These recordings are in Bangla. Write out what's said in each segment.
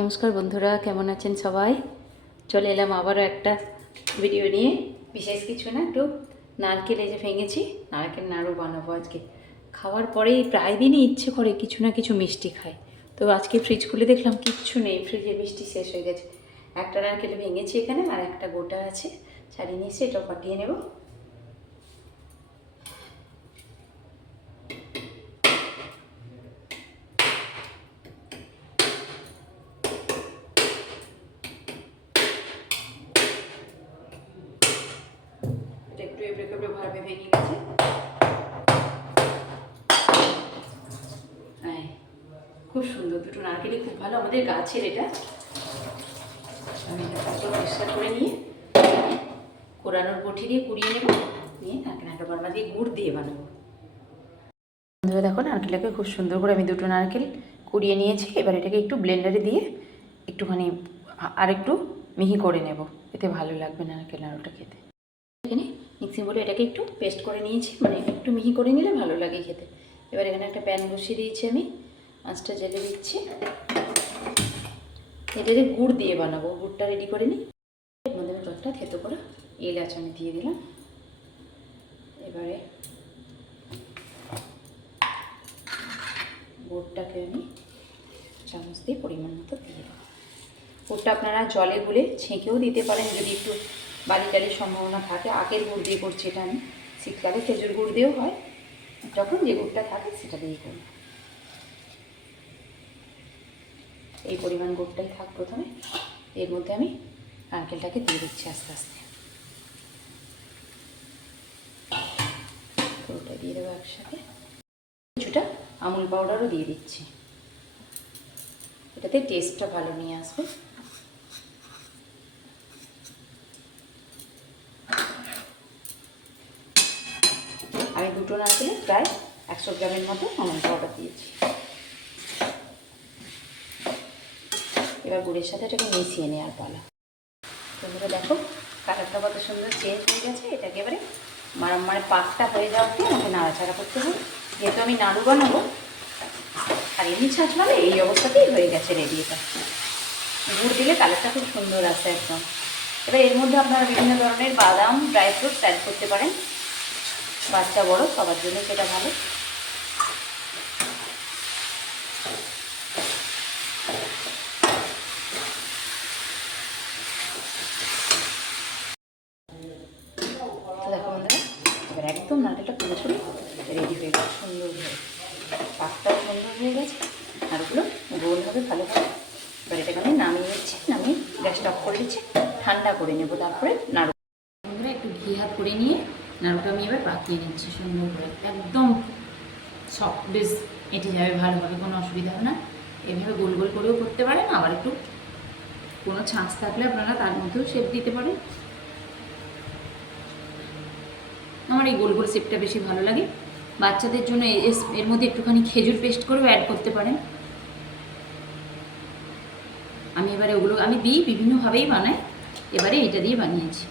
নমস্কার বন্ধুরা, কেমন আছেন সবাই? চলে এলাম আবারও একটা ভিডিও নিয়ে। বিশেষ কিছু না, একটু নারকেল এই যে ভেঙেছি, নারকেল নাড়ু বানাবো আজকে। খাওয়ার পরেই প্রায় দিনই ইচ্ছে করে কিছু না কিছু মিষ্টি খায় তো আজকে ফ্রিজ খুলে দেখলাম কিচ্ছু নেই ফ্রিজে মিষ্টি শেষ হয়ে গেছে। একটা নারকেল ভেঙেছি এখানে, আর একটা গোটা আছে। ছাড়িয়ে নিয়েছি এটা পাঠিয়ে নেব এটা কেবড়ে ভাবে গেছে। খুব সুন্দর দুটো নারকেলই খুব ভালো, আমাদের গাছের এটা। আমি করে পরিষ্কার করে নিয়ে কোরানোর বটি দিয়ে কুড়িয়ে নেব। নিয়ে নারকেল নাড়ু বানাবো দিয়ে গুড় দিয়ে বানাবো। বন্ধুরা দেখো, নারকেলটাকে খুব সুন্দর করে আমি দুটো নারকেল কুড়িয়ে নিয়েছি। এবার এটাকে একটু ব্লেন্ডারে দিয়ে একটুখানি আর একটু মিহি করে নেব। এতে ভালো লাগবে নারকেল নাড়ুটা খেতে। এখানে মিক্সিং বলে এটাকে একটু পেস্ট করে নিয়েছি মানে একটু মিহি করে নিলে ভালো লাগে খেতে। এবার এখানে একটা প্যান বসিয়ে দিয়েছি আমি মাছটা জেলে দিচ্ছি। এটাতে গুড় দিয়ে বানাবো, গুড়টা রেডি করে নিই। এর মধ্যে আমি জলটা থেতো করে এলাচ আমি দিয়ে দিলাম। এবারে গুড়টাকে আমি চামচ দিয়ে পরিমাণ মতো দিয়ে দেবো গুড়টা আপনারা জলে গুলে ছেঁকেও দিতে পারেন, যদি একটু বালি টালির সম্ভাবনা থাকে। আগের গুড় দিয়ে করছি এটা আমি। শীতকালে খেজুর গুড় দিয়েও হয়। যখন যে গুড়টা থাকে সেটা দিয়ে করুন এই পরিমাণ গুড়টাই থাক প্রথমে। এর মধ্যে আমি নারকেলটাকে দিয়ে দিচ্ছি আস্তে আস্তে। পুরোটা দিয়ে দেবো একসাথে। কিছুটা আমুল পাউডারও দিয়ে দিচ্ছি। এটাতে টেস্টটা ভালো নিয়ে আসবে। আমি দুটো নারকেলে প্রায় একশো গ্রামের মতো আমুল পাউডার দিয়েছি। এবার গুড়ের সাথে এটাকে মিশিয়ে নেওয়ার পালা। তোমরা দেখো, কালারটা কত সুন্দর চেঞ্জ হয়ে গেছে। এটাকে এবারে মানে পাকটা হয়ে যাওয়ার দিয়ে আমাকে নাড়াচাড়া করতে হবে। যেহেতু আমি নাড়ু বানাবো, আর এমনি ছাঁচ মানে এই অবস্থাতেই হয়ে গেছে রেডি এটা। গুড় দিলে কালারটা খুব সুন্দর আসে একদম। এবার এর মধ্যে আপনারা বিভিন্ন ধরনের বাদাম ড্রাই ফ্রুটস অ্যাড করতে পারেন। বাচ্চা বড়, সবার জন্য সেটা ভালো। দেখো বন্ধুরা, এবার একদম নারকেলটা পুরোপুরি রেডি হয়ে গেছে, সুন্দর হয়ে পাকটাও সুন্দর হয়ে গেছে, আর ওগুলো গোল হবে ভালোভাবে। এবার এটাকে আমি নামিয়ে নিচ্ছি, নামিয়ে গ্যাসটা অফ করে দিচ্ছি, ঠান্ডা করে নেব, তারপরে নাড়ু বন্ধুরা একটু ঘি হাত করে নিয়ে নাড়ুটা আমি এবার পাকিয়ে নিচ্ছি সুন্দর করে। একদম সফট বেশ এটি যাবে ভালোভাবে, কোনো অসুবিধা হবে না। এভাবে গোল গোল করেও করতে পারেন, আবার একটু কোনো ছাঁচ থাকলে আপনারা তার মধ্যেও শেপ দিতে পারেন। আমার এই গোল গোল শেপটা বেশি ভালো লাগে। বাচ্চাদের জন্য এর মধ্যে একটুখানি খেজুর পেস্ট করেও অ্যাড করতে পারেন। আমি এবারে ওগুলো আমি দিই, বিভিন্নভাবেই বানাই। এবারে এটা দিয়ে বানিয়েছি।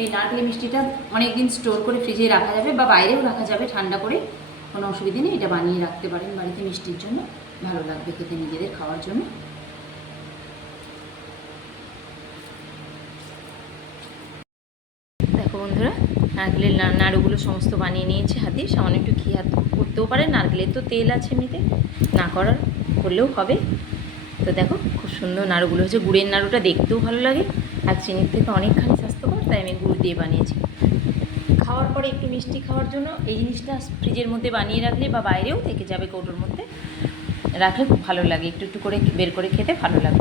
এই নারকেলের মিষ্টিটা অনেক দিন স্টোর করে ফ্রিজে রাখা যাবে বা বাইরেও রাখা যাবে ঠান্ডা করে, কোনো অসুবিধা নেই। এটা বানিয়ে রাখতে পারেন বাড়িতে মিষ্টির জন্য। ভালো লাগবে খেতে নিজেদের খাওয়ার জন্য। দেখো বন্ধুরা, নারকেলের নাড়ুগুলো সমস্ত বানিয়ে নিয়েছি হাতে। সামান্য একটু ঘি হাত করতেও পারেন নারকেলের তো তেল আছে এমনিতে। না করার করলেও হবে। তো দেখো, খুব সুন্দর নাড়ুগুলো হচ্ছে গুড়ের নাড়ুটা দেখতেও ভালো লাগে। আর চিনির থেকে অনেকখানি স্বাস্থ্যকর তাই আমি গুড় দিয়ে বানিয়েছি। খাওয়ার পরে একটু মিষ্টি খাওয়ার জন্য এই জিনিসটা ফ্রিজের মধ্যে বানিয়ে রাখলে বা বাইরেও থেকে যাবে কৌটোর মধ্যে, রাখলে খুব ভালো লাগে। একটু একটু করে বের করে খেতে ভালো লাগে।